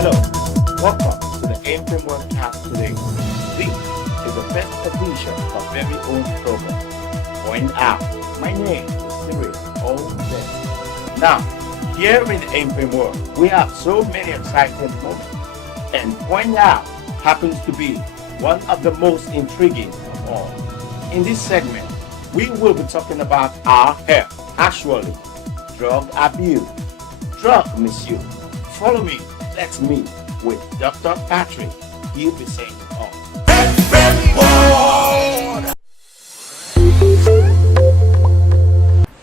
Hello, welcome to the Aim Framework Cast today. This is the first edition of our very own program. Point out, my name is Cyril Oden. Now, here in the Aim Framework, we have so many exciting moments, and Point Out happens to be one of the most intriguing of all. In this segment, we will be talking about our health, actually, drug abuse, drug misuse. Follow me. Let's meet with Dr. Patrick. He'll be saying it all.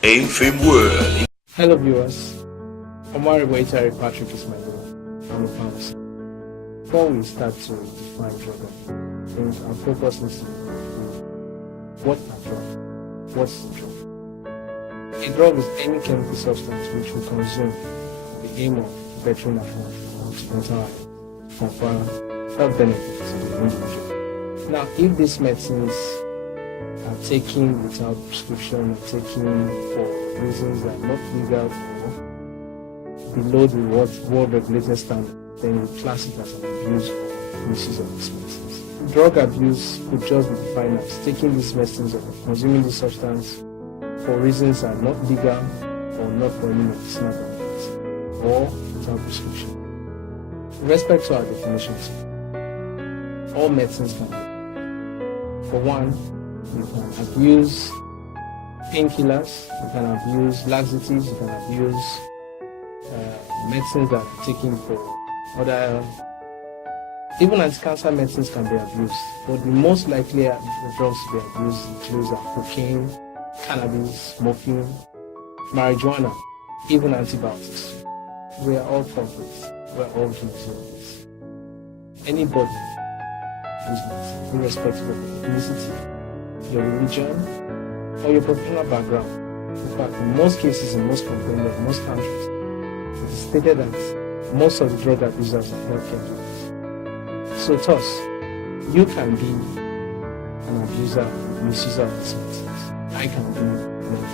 Aim Frame World. Hello viewers, humanitarian Patrick is my name. I'm a pharmacist. Before we start to define drug abuse, our focus is to what a drug? What's a drug? A drug is any chemical substance which we consume with the aim of bettering our health, mental health, confer health benefits to the individual. Now, if these medicines are taken without prescription or taken for reasons that are not legal or below the world regulated standard, then we class it as an abuse or misuse of these medicines. Drug abuse could just be defined as taking these medicines or consuming this substance for reasons that are not legal or not for any medicinal benefits or without prescription. In respect to our definitions, all medicines can be. For one, you can abuse painkillers, you can abuse laxatives, you can abuse medicines that are taken for other, even anti-cancer medicines can be abused. But the most likely drugs to be abused include cocaine, cannabis, morphine, marijuana, even antibiotics. We are all culprits. We are all guilty of this. Anybody who's not, irrespective of your ethnicity, your religion, or your professional background. In fact, in most cases, in most countries, in most countries, it is stated that most of the drug abusers are healthcare workers. So thus, you can be an abuser, misuser of these medicines. I can be an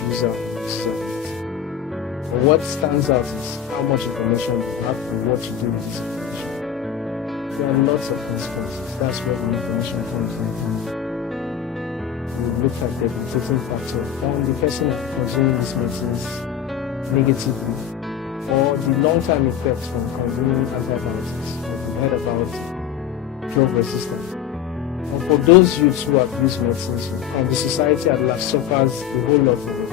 abuser, misuser of medicine. But what stands out is how much information you have and what you do with this information. There are lots of consequences. That's where the information comes in. We look at the debilitating factor on the person consuming these medicines negatively, or the long-term effects from consuming antibiotics. We've heard about drug resistance. And for those youths who abuse medicines, and the society at large suffers a whole lot from it,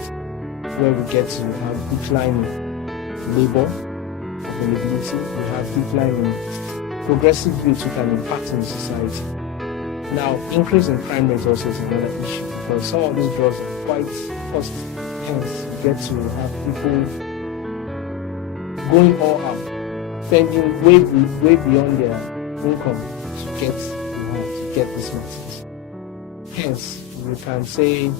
where we get to have decline in labor availability, we have decline in progressive youth who can impact in society. Now, increase in crime rate also is another issue, because some of these drugs are quite costly. Hence, you get to have people going all out, spending way beyond their income to get these medicines. Hence, we can say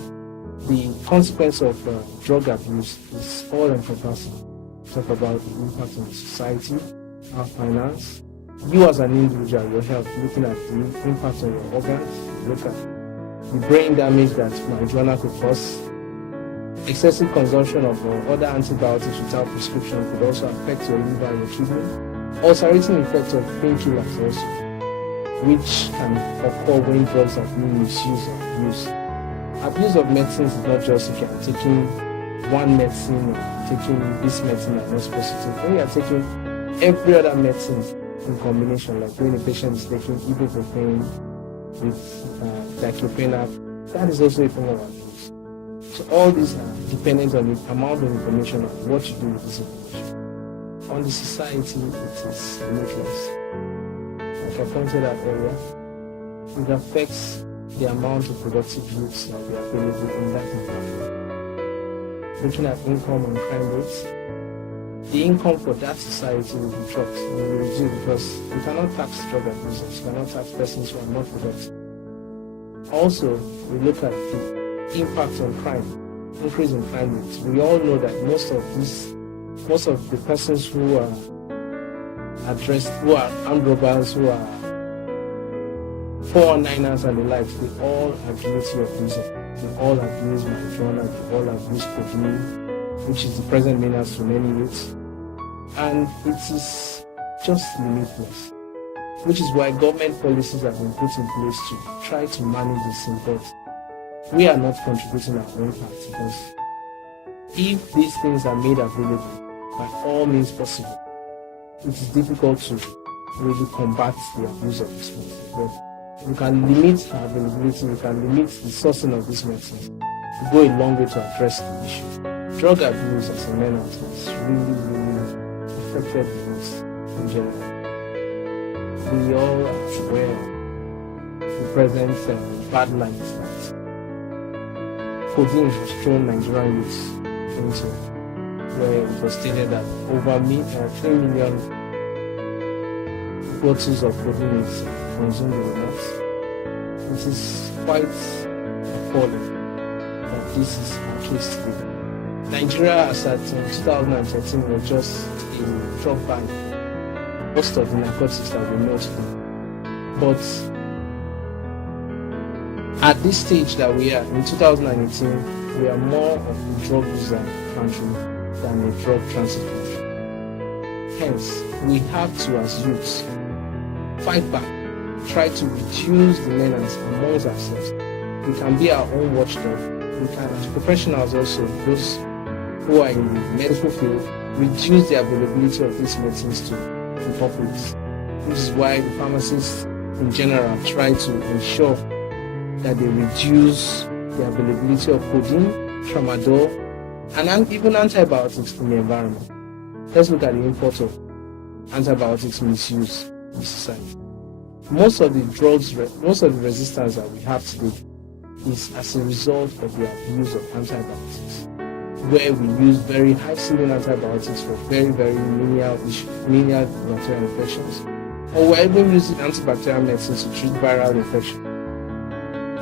the consequence of drug abuse is all encompassing. Talk about the impact on the society, our finance, you as an individual, your health, looking at the impact on your organs, look at the brain damage that marijuana could cause. Excessive consumption of other antibiotics without prescription could also affect your liver and your kidney. Ulcerating effects of painkillers also, which can occur when drugs are being misused or abused. Abuse of medicines is not just if you are taking one medicine or taking this medicine and not supposed to take. When you are taking every other medicine in combination, like when a patient is taking ibuprofen with diclofenac, that is also a form of abuse. So all these are dependent on the amount of information and what you do with this information. On the society, it is limitless. Like I pointed out earlier, it affects the amount of productive youths that will be available in that environment. Looking at income and crime rates, the income for that society will be dropped, will be reduced, because you cannot tax drug abusers, you cannot tax persons who are not productive. Also, we look at the impact on crime, increase in crime rates. We all know that most of the persons who are addressed, who are armed robbers, who are 419ers and the likes, they all are guilty of using. They all abuse marijuana, they all abuse cocaine, which is the present menace to many youths. And it is just limitless. Which is why government policies have been put in place to try to manage this thing, but we are not contributing our own part, because if these things are made available by all means possible, it is difficult to really combat the abuse of this medicine. But we can limit our availability, we can limit the sourcing of these medicines to go a long way to address the issue. Drug abuse as a menace has really affected the youth in general. We all are aware of the present bad lines that codeine has thrown Nigerian youths into, where it was stated that over 3 million bottles of codeine is consumed in a month. This is quite appalling that this is our case today. Nigeria, as at 2013, was just a drug ban. Most of the narcotics that we know today. But at this stage that we are, in 2018, we are more of a drug user country than a drug transit country. Hence, we have to, as youths, fight back, try to reduce the menace amongst ourselves. We can be our own watchdog. We can, as professionals also, those who are in the medical field, reduce the availability of these medicines to the public. Which is why the pharmacists in general try to ensure that they reduce the availability of codeine, tramadol, and even antibiotics in the environment. Let's look at the import of antibiotics misuse in society. Most of the resistance that we have today is as a result of the abuse of antibiotics, where we use very high ceiling antibiotics for very, very menial bacterial infections, or we're even using antibacterial medicines to treat viral infection.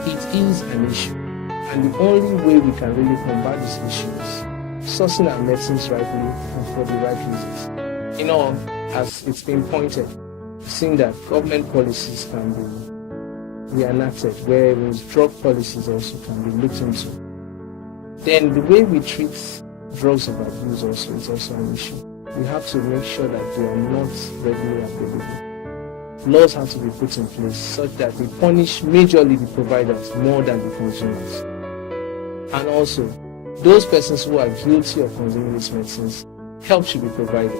It is an issue, and the only way we can really combat this issue is sourcing our medicines rightly and for the right reasons. In all, as it's been pointed, we've seen that government policies can be reenacted, whereas drug policies also can be looked into. Then the way we treat drugs of abuse also is also an issue. We have to make sure that they are not readily available. Laws have to be put in place such that they punish majorly the providers more than the consumers. And also, those persons who are guilty of consuming these medicines, help should be provided,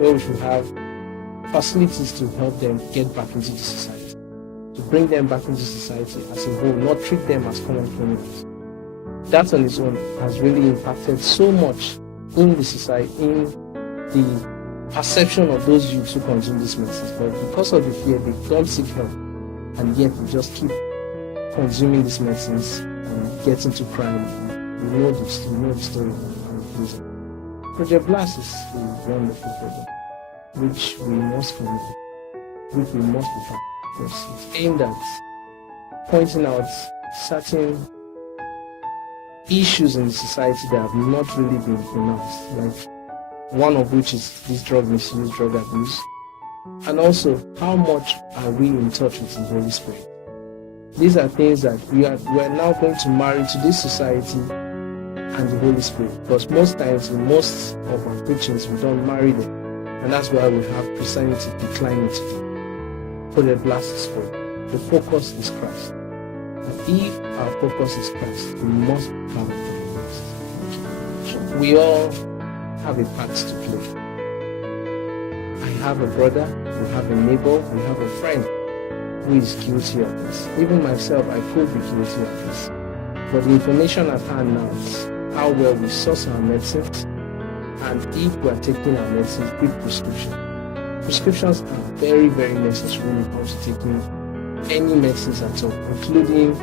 where we should have facilities to help them get back into the society, to bring them back into society as a whole, not treat them as common criminals. That on its own has really impacted so much in the society, in the perception of those youths who consume these medicines. But because of the fear, they don't seek help, and yet they just keep consuming these medicines and get into crime. We know the story of prison. Project Blast is a wonderful program, which we must commend, which we must be part of. It's aimed at pointing out certain issues in the society that have not really been pronounced, like one of which is this drug misuse, drug abuse, and also how much are we in touch with the Holy Spirit. These are things that we are now going to marry to this society and the Holy Spirit, because most times in most of our preachings we don't marry them, and that's why we have Christianity declining today. For the blast is for the focus is Christ. And if our focus is Christ, we must become Christ. We all have a part to play. I have a brother, we have a neighbor, we have a friend who is guilty of this. Even myself, I could be guilty of this. But the information at hand now is how well we source our medicines, and if we are taking our medicines with prescription. Prescriptions are very, very necessary when it comes to taking any medicines at all, including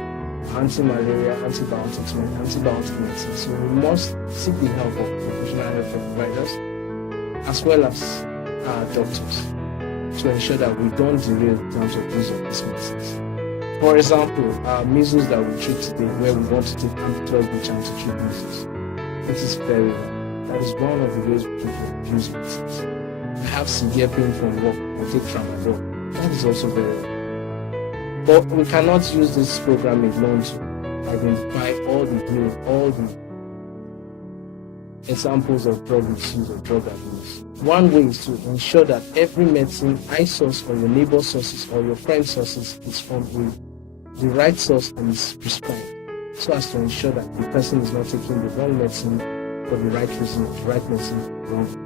anti-malaria, antibiotic medicines. So we must seek the help of professional healthcare providers as well as our doctors to ensure that we don't derail in terms of use of these medicines. For example, our measles that we treat today, where we want to take ampicillin to treat measles, it is very wrong. That is one of the ways we can abuse medicines. I have severe pain from work, I take tramadol. That is also very wrong. But we cannot use this program alone to identify all the examples of drug misuse or drug abuse. One way is to ensure that every medicine I source or your neighbor sources or your friend sources is from the right source and is prescribed, so as to ensure that the person is not taking the wrong medicine for the right reason, the right medicine for the wrong